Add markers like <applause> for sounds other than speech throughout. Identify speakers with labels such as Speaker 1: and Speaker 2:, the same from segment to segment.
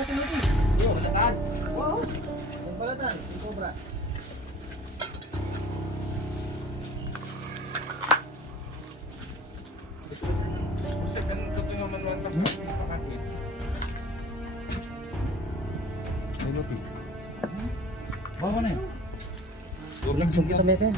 Speaker 1: Yung balatan. Wow. Yung balatan. Yung cobra.
Speaker 2: Sa ganun ko yung manual pa sa pakati.
Speaker 1: May lupi. Na yun. Huwag lang sungkit na metin.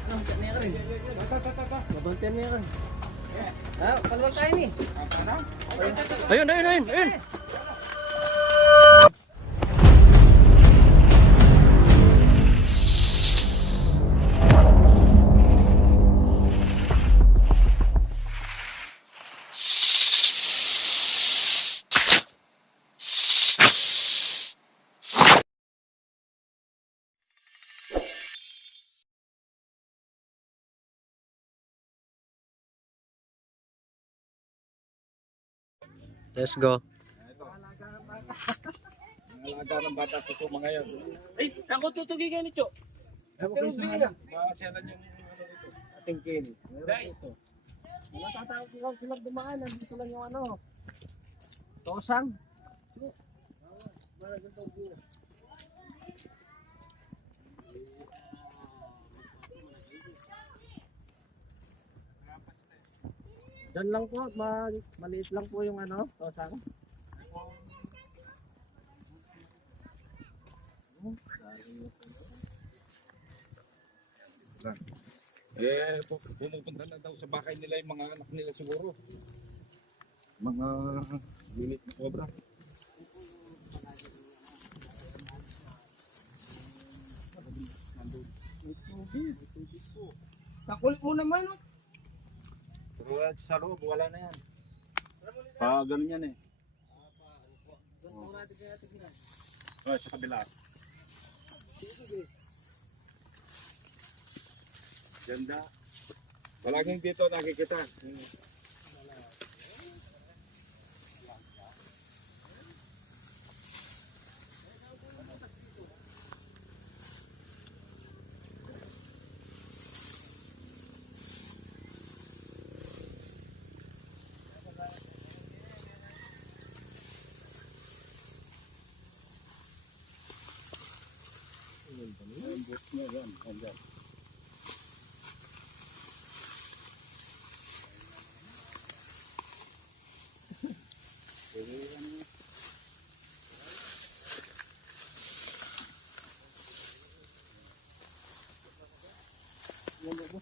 Speaker 1: Ano, dyan na rin. Mabantian niya rin. Ah, kalwal tayo ni. Ayun, ayun, ayun, ayun. Let's go.
Speaker 2: Alaga ng bata sa suma ngayon.
Speaker 1: Ay, ako tutugi kayo nito. Pero bigyan na.
Speaker 2: Masyalan yung ano dito.
Speaker 1: Ating kin.
Speaker 2: Day.
Speaker 1: Natatawag ko sila dumaan. Nandito lang yung ano. Tosang. Diyan lang po, ma maliit lang po yung ano, tosang.
Speaker 2: Eh, pu- pumupunta na daw sa bakay nila yung mga anak nila siguro. Mga unit na cobra.
Speaker 1: Nakulit mo naman, oh.
Speaker 2: Uh, sa loob, wala na yan. Pa, ganun yan eh. Oh, sa kabila. Ganda. Palaging dito nakikita.
Speaker 1: Bus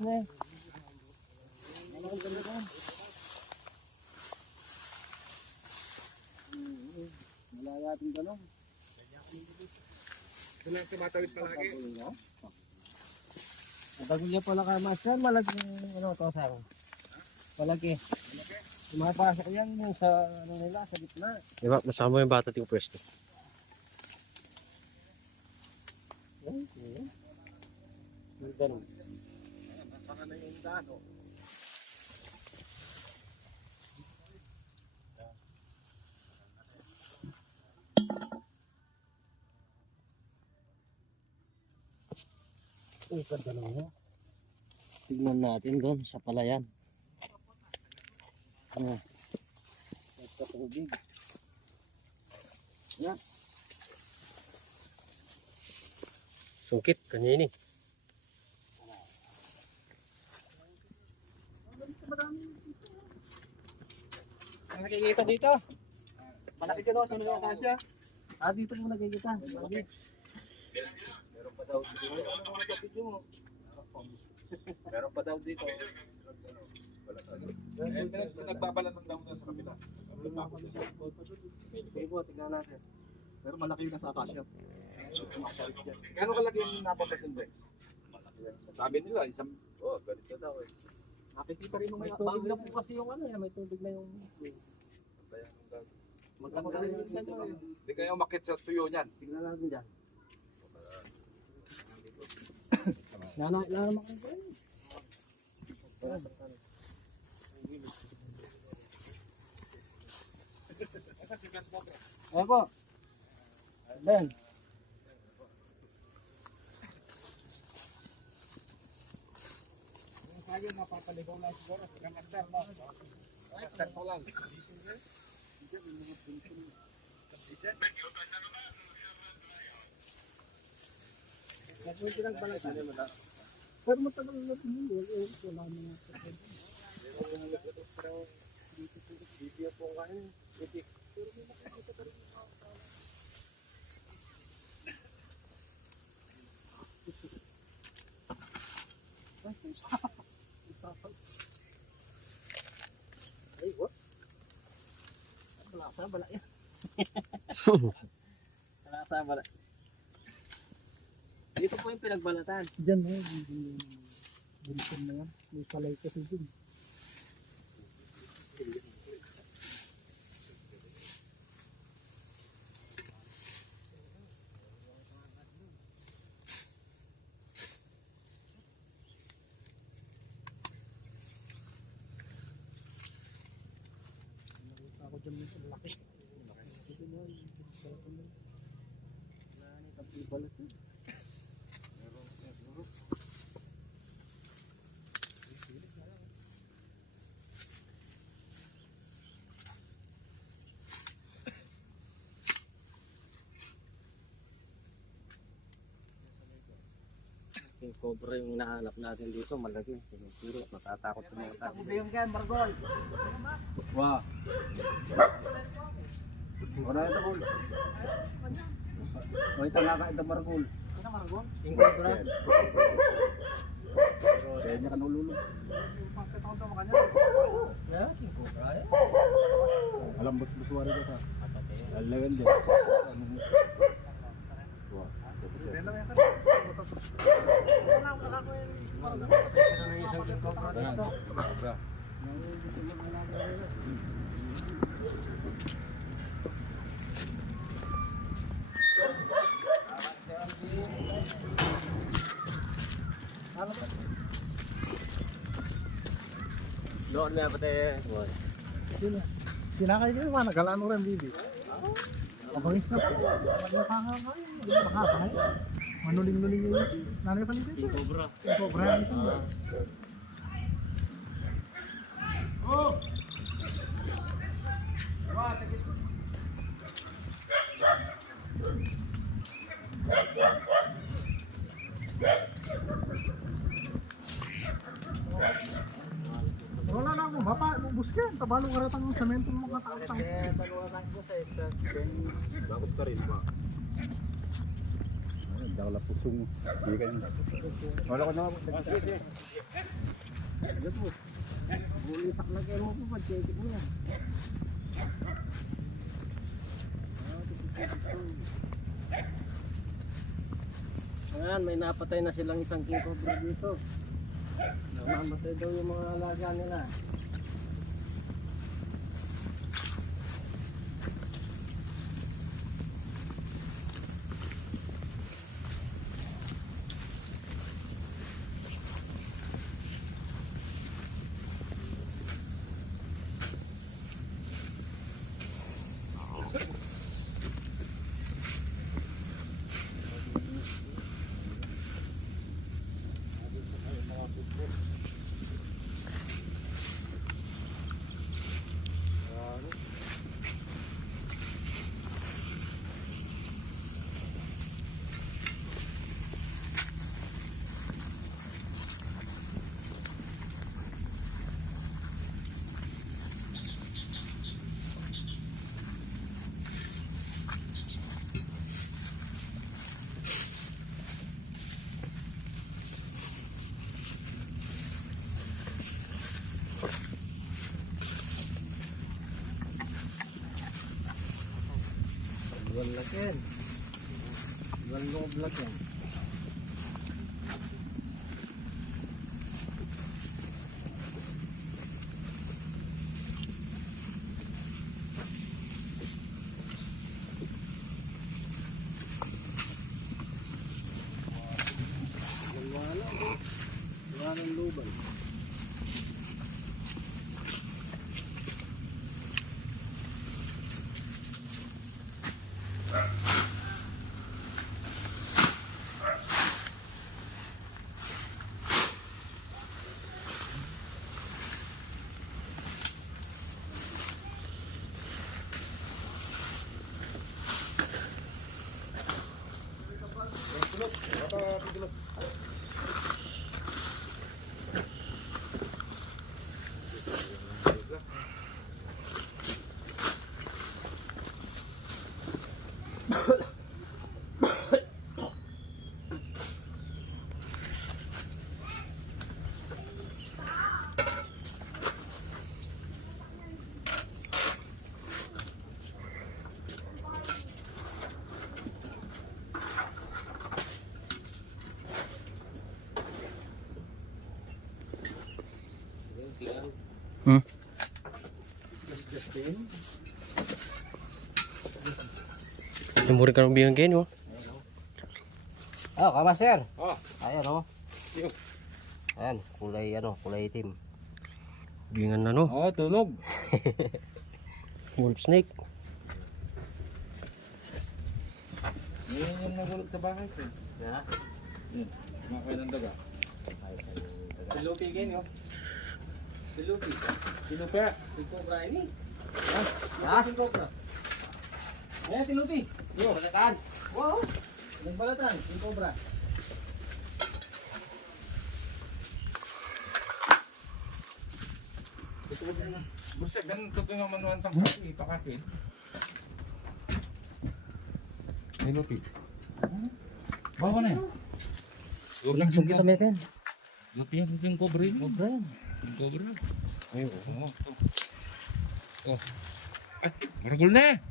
Speaker 1: na eh. Ano ang ganda ka? Malaya ating tanong.
Speaker 2: Sila ang tumatawid palagi.
Speaker 1: Ang tagulya pala ka mas yan, malaging ano to sa Palagi. Sumapasok yan yung sa ano nila, sa gitna.
Speaker 3: Di ba? Masama yung bata yung pwesto.
Speaker 1: Yung ganun.
Speaker 2: Saka na yung daan.
Speaker 1: Uy, ganda naman yun. Tignan natin doon sa palayan. Ano? Sa tubig. Yan.
Speaker 3: Sungkit, kanya ini.
Speaker 1: Ang nakikita dito.
Speaker 4: Malaki ka daw sa mga kasya.
Speaker 1: Ah, dito mo nakikita. Malaki.
Speaker 2: Meron pa daw dito. Meron pa daw dito. Wala. Eh, pinagbabalatan daw sa kabila.
Speaker 1: Sige po, tignan natin.
Speaker 4: Pero malaki yung nasa kasya.
Speaker 2: Gano'ng kalaki yung napapasin ba? Sabi nila, isang, oh, ganito daw eh.
Speaker 4: Nakikita rin ng
Speaker 1: May tubig na po kasi yung ano, yan, may tubig na yung...
Speaker 4: Magkano yung isa nyo eh.
Speaker 2: Hindi kayo makit sa tuyo niyan.
Speaker 1: Tignan natin dyan. Nana, nana makikita yun. Ayan po.
Speaker 2: Yung sayo, mapapaligaw lang siguro. Hanggang under, no?
Speaker 4: Pero matagal na ito yun. eh, Wala na nga.
Speaker 1: Ay, what? Wala sa bala yan. Wala sa bala. Dito po yung pinagbalatan.
Speaker 4: Diyan yun. Bunton na yan. May salay kasi dun. Nakita ko dyan yung laki. Laki na yun.
Speaker 1: Wala yung.
Speaker 3: Yung cobra yung hinahanap natin dito, malaki. Pero natatakot yung mga tao.
Speaker 1: yung gan, Margol.
Speaker 2: Wah. Wala ito, Bol. O, ito nga ka, ito, Margul.
Speaker 1: Ano Margol? Yung cobra.
Speaker 2: Kaya niya ka nululog.
Speaker 1: Yeah, yung cobra. eh.
Speaker 2: Alam, bus-bus wari ka ta. Al-level din. Wah.
Speaker 3: Doon na pati.
Speaker 4: Sinakay ko yung mga nagalaan ko rin, bibi. Kabangis na. Nakakakain. Makakain. Manuling-nuling yun. Nanay pa nito.
Speaker 3: King cobra.
Speaker 4: Yung cobra ito. Wala na akong bapa, ubus yan. Tabalong karatang ng semento ng mga tao.
Speaker 2: Bakit ka rin ba? Hindi ako lapusong. Hindi ka yun. Wala ko na ako.
Speaker 1: Bulitak na kayo mo po, pag-check mo yan. Ayan, may napatay na silang isang king cobra dito. Namamatay daw yung mga alaga nila. Lang yan. Iwan loob lang yan. Wala lang. Wala nang luban.
Speaker 3: Justin.
Speaker 1: Tumuri ka ng biyang kayo,
Speaker 3: Oh, kama sir.
Speaker 2: Oh.
Speaker 3: Ayan oh. Ayan, kulay ano, kulay itim.
Speaker 1: Bingan na no,
Speaker 2: Oh, tulog. <laughs>
Speaker 1: wolf snake.
Speaker 2: Yan yung nagulog sa bahay ko.
Speaker 3: Ha?
Speaker 2: Yan. Kumakain ng daga.
Speaker 1: Silupi kayo, Silupi.
Speaker 2: Sinupa.
Speaker 1: Si Cobra ini.
Speaker 3: Ha?
Speaker 1: Si Cobra. Ayan, silupi.
Speaker 3: Yo, balatan.
Speaker 1: Wow. Nagbalatan, si Cobra.
Speaker 2: Busa, ganun ito nga manuan tang kaki. Pakaki. Sinupi. Bawa na yan.
Speaker 3: Ulang sugi kami kan.
Speaker 2: Lupi yan yung cobra yun.
Speaker 3: Cobra.
Speaker 2: Yung cobra. Ay, oo. Oh. Oh. Ay, maragol na.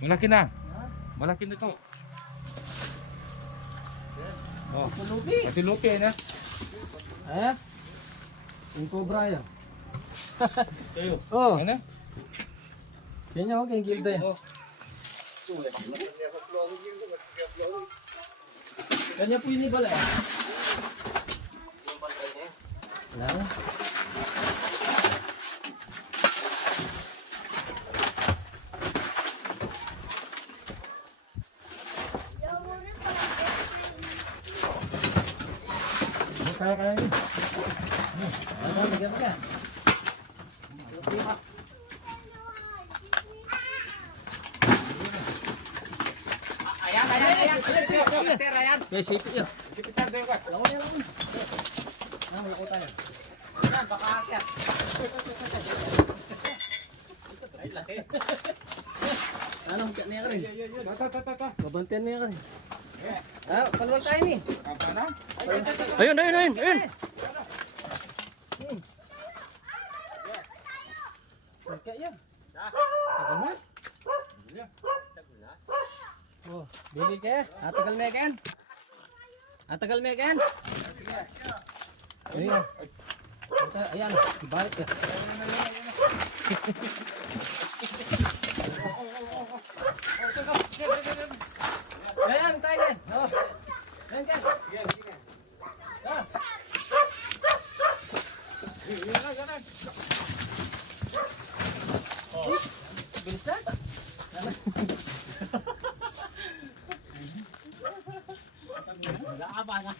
Speaker 2: Malaki na. Malaki na to. Oh,
Speaker 1: Silupi.
Speaker 2: pati lupi na.
Speaker 1: Eh? Si Cobra yan.
Speaker 2: Kayo. <laughs>
Speaker 1: Oh,
Speaker 2: Ano?
Speaker 1: yan yung kay Gilda yan. Kanya po yun ibala eh. Wala.
Speaker 2: Kaya kaya yun.
Speaker 1: Ano, bigyan mo yan. Ayan, ayan, ayan. Master, ayan. May sipi yun.
Speaker 2: Sipitan tayo ka.
Speaker 1: Lawan yan, lawan. Ah, malako tayo. Yan, baka akyat. Ay, laki. Ano, higyan niya ka rin.
Speaker 2: Tata, tata, tata.
Speaker 1: Babantian niya ka rin. Ah, paluwag tayo ni. Ayun, ayun, ayun, ayun. Pagka yan. Tagal na. Oh, bili ka. Atagal na yan. Atagal na yan. Ayan. Ayan, balik <laughs> ka. Ayan, tayo yan. Oh. Ayan ka. Ah. Bilis na. Nakaba na.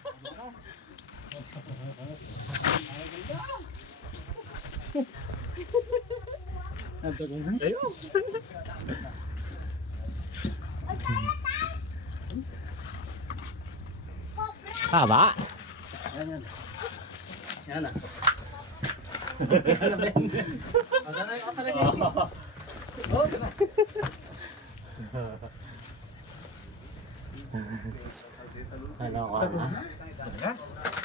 Speaker 3: Haba.
Speaker 1: Yan yan. Yan na. Magana yung talaga. Oh,
Speaker 3: Ano ka na?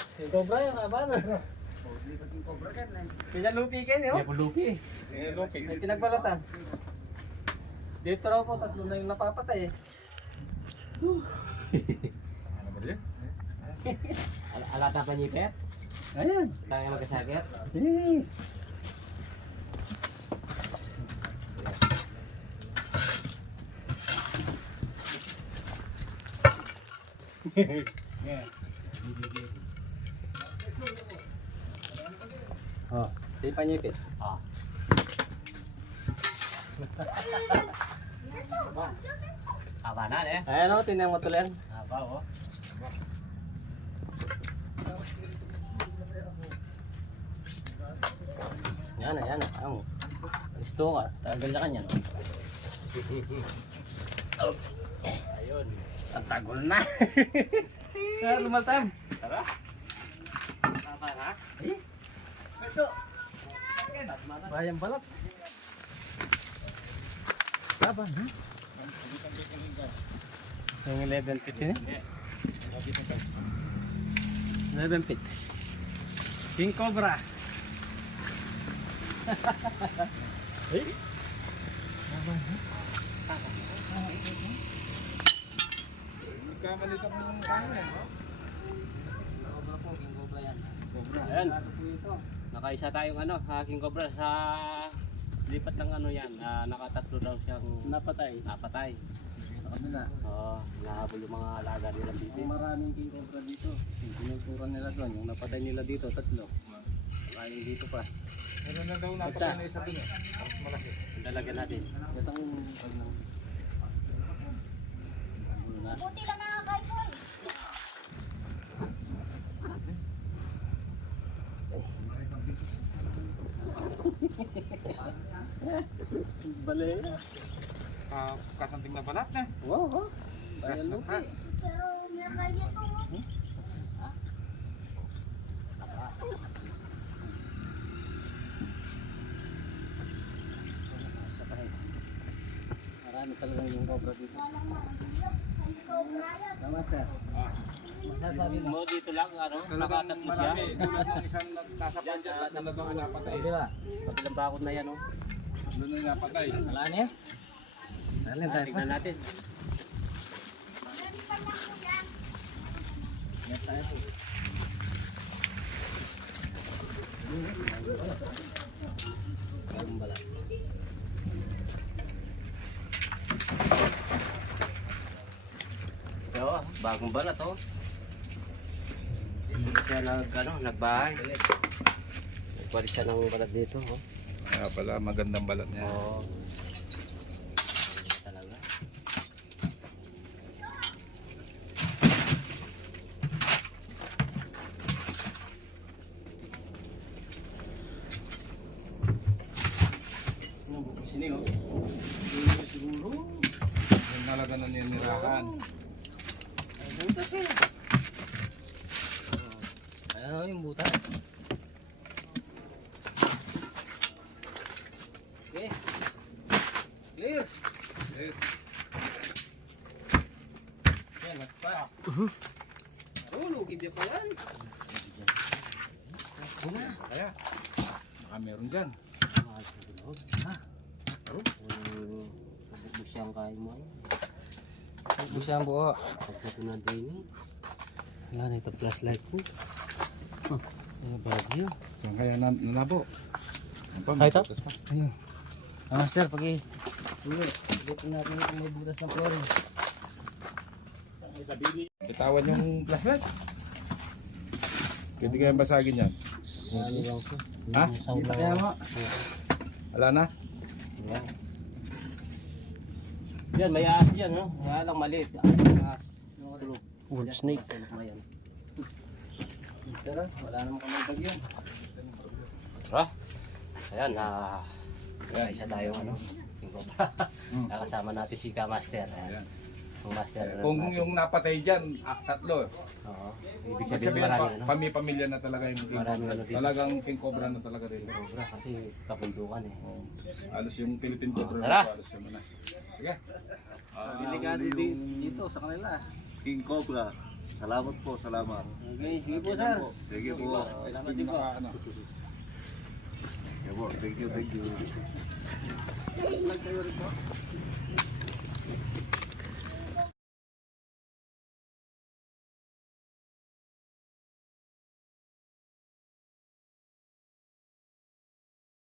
Speaker 1: si Cobra yung kaba na. Pinalupi kayo niyo.
Speaker 3: Pulupi.
Speaker 2: Eh, lupi.
Speaker 1: May tinagbalatan. Dito raw po, tatlo na yung napapatay eh. <laughs>
Speaker 3: Al alata pa nyipet?
Speaker 1: Ayan.
Speaker 3: Kaya magkasakit?
Speaker 1: Eh. Oh, di pa nyipit.
Speaker 3: Ah. <laughs> Haba na eh.
Speaker 1: Ayan o, tinan mo tulen.
Speaker 3: Haba oh.
Speaker 1: Yan yan na. Amo. Gusto ka, tagal na kanyan.
Speaker 3: Ayun.
Speaker 1: Ang tagol na. <laughs> Kaya lumatam.
Speaker 3: Tara. Haba na?
Speaker 1: Eh? Ito. Bayang balat. Laban, ha? Yung 11 feet yun eh. 11 feet. King Cobra.
Speaker 2: Nagkamalit ako ng kanya.
Speaker 1: Cobra po, King Cobra yan.
Speaker 2: Cobra.
Speaker 3: Ayan.
Speaker 1: Ito.
Speaker 3: Nakaisa tayong ano, aking cobra sa lipat ng ano yan, ah, nakatatlo daw siyang
Speaker 1: Napatay.
Speaker 3: napatay.
Speaker 1: Sa kabila.
Speaker 3: Oo, nahabol yung mga alaga nilang bibi.
Speaker 1: Ang maraming king cobra dito. Yung Tinuturan nila doon. Yung napatay nila dito, tatlo. Saka yung dito pa.
Speaker 2: Meron na daw napatay na isa dun eh. Mas malaki.
Speaker 3: Lalagyan natin.
Speaker 1: Itong. Ano na?
Speaker 5: Buti lang nakakay ko eh. <laughs>
Speaker 3: Bale.
Speaker 2: Ah, kasanting na balat na.
Speaker 1: Wow, wow. Kaya
Speaker 2: na
Speaker 1: lupi.
Speaker 5: Pero may kaya to. oh.
Speaker 1: Marami talagang yung cobra dito. Tama sir.
Speaker 2: Ah,
Speaker 1: Masasabi mo.
Speaker 3: Dito lang, ano, nakatatlo siya.
Speaker 2: marami. Tulad ng isang nasa pansa at talagang napatay.
Speaker 1: kabila.
Speaker 3: Kabilang bakod na yan, oh.
Speaker 2: Doon na napatay.
Speaker 1: Wala na yan. Alin tayo.
Speaker 3: Tignan natin.
Speaker 5: Yan.
Speaker 1: Tayo po. Bagong balat.
Speaker 3: Yo, bagong balat, oh. Dito siya nag, ano, nagbahay. Nagbalik siya ng balat dito, oh.
Speaker 2: Kaya pala magandang balat niya.
Speaker 3: Oo. Maganda talaga. Ano buko sini oh? Siguro.
Speaker 2: Yung malaga na ninirahan.
Speaker 1: Ay, butas eh. O yung butas. Okay. Clear.
Speaker 2: Eh,
Speaker 1: Yan, nagpa. Oh, lugib niya pa yan.
Speaker 2: Kaya, baka meron dyan.
Speaker 1: Ha?
Speaker 3: Oh, siyang kain mo. ano?
Speaker 1: Busa ang buo.
Speaker 3: Pagkato na din. Wala na ito flashlight ko. Oh, ano bagyo?
Speaker 2: Saan kaya na, nanabo? Pa,
Speaker 1: Ay, ito? Ayun. Ah, master, pag i... Dito natin kung may butas ng flooring.
Speaker 2: Bitawan yung flashlight. Pwede kaya basagin yan.
Speaker 3: Ano?
Speaker 2: Ha?
Speaker 3: Lang.
Speaker 1: kaya mo.
Speaker 2: Wala na?
Speaker 3: Wala. Yan, may ahas yan, no? Kaya lang maliit. Tulog.
Speaker 1: Wolf snake.
Speaker 3: tulog
Speaker 1: Pero, wala naman kami bagyo.
Speaker 3: Ha? Ayan, ah... Kaya isa tayo, ano? Yung cobra.
Speaker 2: Hmm.
Speaker 3: Nakasama natin si Ka-Master. Ayan.
Speaker 2: Ayan.
Speaker 3: Yung master.
Speaker 2: Kung yung napatay dyan, ah, tatlo.
Speaker 3: Oo. Ibig
Speaker 2: Ibig
Speaker 3: sabihin
Speaker 2: sabihin,
Speaker 3: marami,
Speaker 2: pa,
Speaker 3: ano?
Speaker 2: pami-pamilya na talaga yung king
Speaker 3: Marami
Speaker 2: cobra.
Speaker 3: ano.
Speaker 2: Talagang king cobra na talaga rin.
Speaker 3: Cobra kasi kabundukan eh.
Speaker 2: Oh, halos yung Philippine cobra
Speaker 3: Tara.
Speaker 2: na halos naman na. Sige.
Speaker 1: Delikado di- dito sa kanila.
Speaker 6: King Cobra. Salamat po, salamat.
Speaker 1: Okay, sige po sir.
Speaker 6: Sige po.
Speaker 1: Salamat din po.
Speaker 6: Sige po. Thank you, thank you.